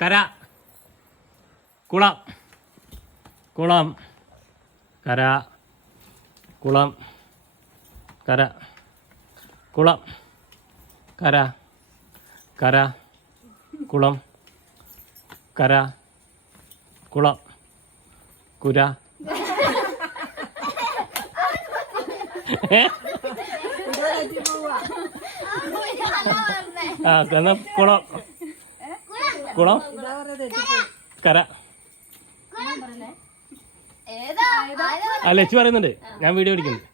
കര കുളം കുളം കര കുളം കര കുളം കര കര കുളം കര കുളം കുര എന്നാ കുളം കുളം കര ലച്ചു പറയുന്നുണ്ട്, ഞാൻ വീഡിയോ പിടിക്കുന്നുണ്ട്.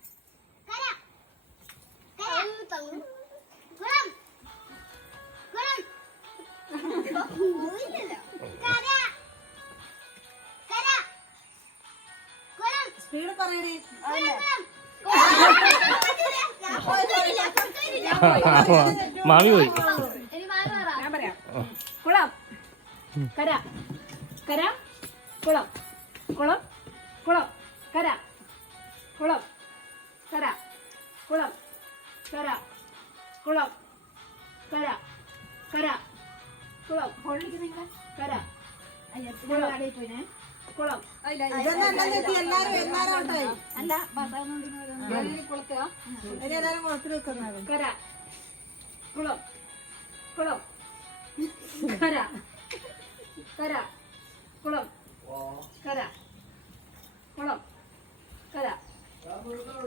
മാമി പോയി. ഞാൻ പറയാം. കുളം കര കര കുളം കുളം കുളം കര കുളം കര കുളം കര കുളം കര കര കുളം കര പോയിനെ കുളം അല്ല കര കുളം കുളം കര കര കുളം കര കുളം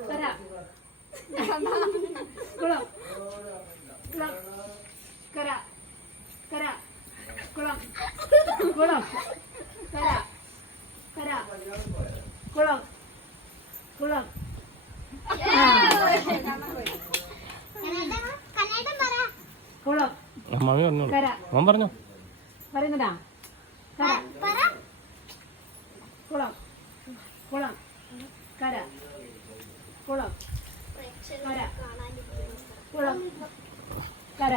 കര കര കുളം കുളം കര കര കുളം കുളം കര കര കുളം കുളം കുളം മാമി പറഞ്ഞോ, മോൻ പറഞ്ഞോ. പറയുന്നതാ കുളം കുളം കര കുളം കര കുളം കര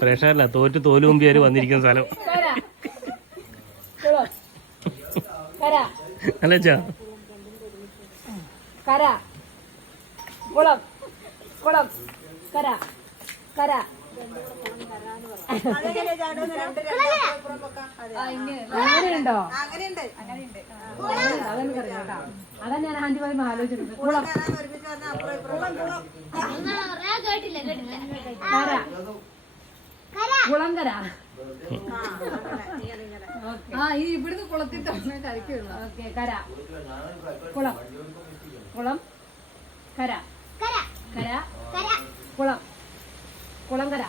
പ്രേക്ഷകരല്ല, തോറ്റ് തോലുമുമ്പിയാര് വന്നിരിക്കുന്ന സ്ഥലം അല്ല കര കുളം കുളം കര കര അങ്ങനെയുണ്ടോ? അതെനിക്കറിയാം കേട്ടോ. അതാ ഞാൻ ആന്റിമായി ആലോചിച്ചിട്ടുണ്ട്. കുളം കര കുളങ്കര. ഈ ഇവിടുന്ന് കുളത്തിൽ കളിക്കുള്ളൂ. ഓക്കെ കര കുളം കുളം കര കര കുളം കുളങ്കര.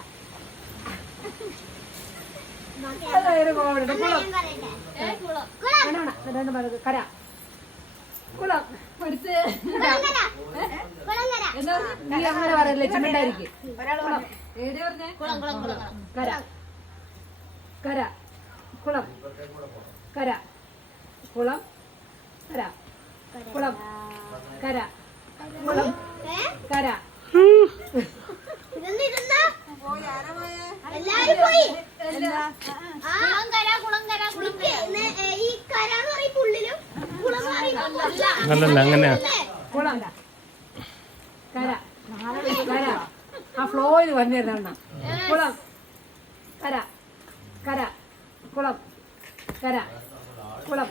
കര കുളം പഠിച്ച് നീ അങ്ങനെ പറയല്ലേ, ചുമണ്ടായിരിക്കും. കര കര കുളം കര കുളം കര കുളം കര കുളം കര. അല്ലല്ല അങ്ങനെയാ. കുളം കര കര ആ ഫ്ലോയിൽ വന്നിരുന്ന കുളം കര കര കുളം കര കുളം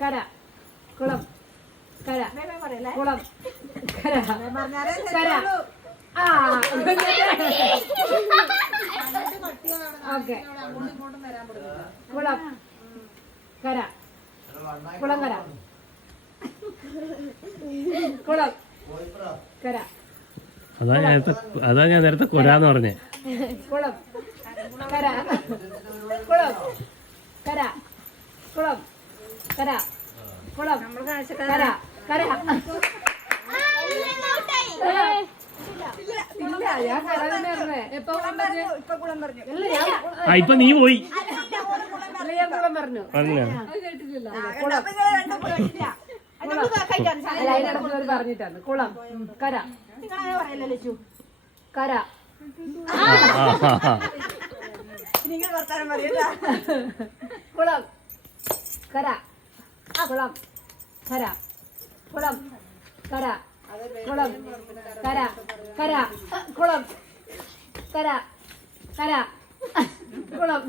കര കുളം കര കുളം കര കര. ആ ഓക്കെ കുളം കര കുളങ്കര കുളം കര. അതാ ഞാൻ നേരത്തെ കൊരാന്ന് പറഞ്ഞേ. കുളം കര കുളം കര കുളം കര കുളം കര കര. ഇപ്പൊ നീ പോയി പറഞ്ഞു പറഞ്ഞിട്ടാണ്. കുളം കര കര കുളം കര കുളം കര കുളം കര കുളം കര കര കുളം കര കര കുളം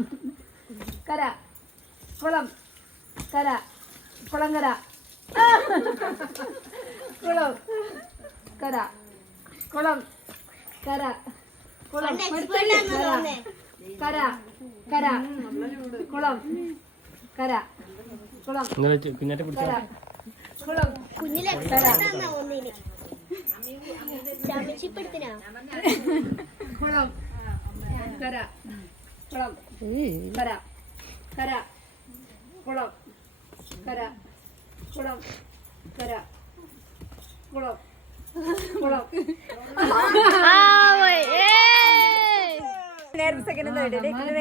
കര കുളം കര കുളങ്കര കുളം കര കുളം കര കുളം കര കര കുളം കര കുളം ഇങ്ങനെ കുഞ്ഞാറ്റെ പിടിച്ചോ. കര കുളം കുഞ്ഞിലെ കര ഒന്നിന് ചാമ്പ്യൻഷിപ്പ് കുളം കര കുളം കര കര കുളം കര കുളം കര കുളം കുളം നേരത്തെ സെക്കൻഡ് അതുപോലെ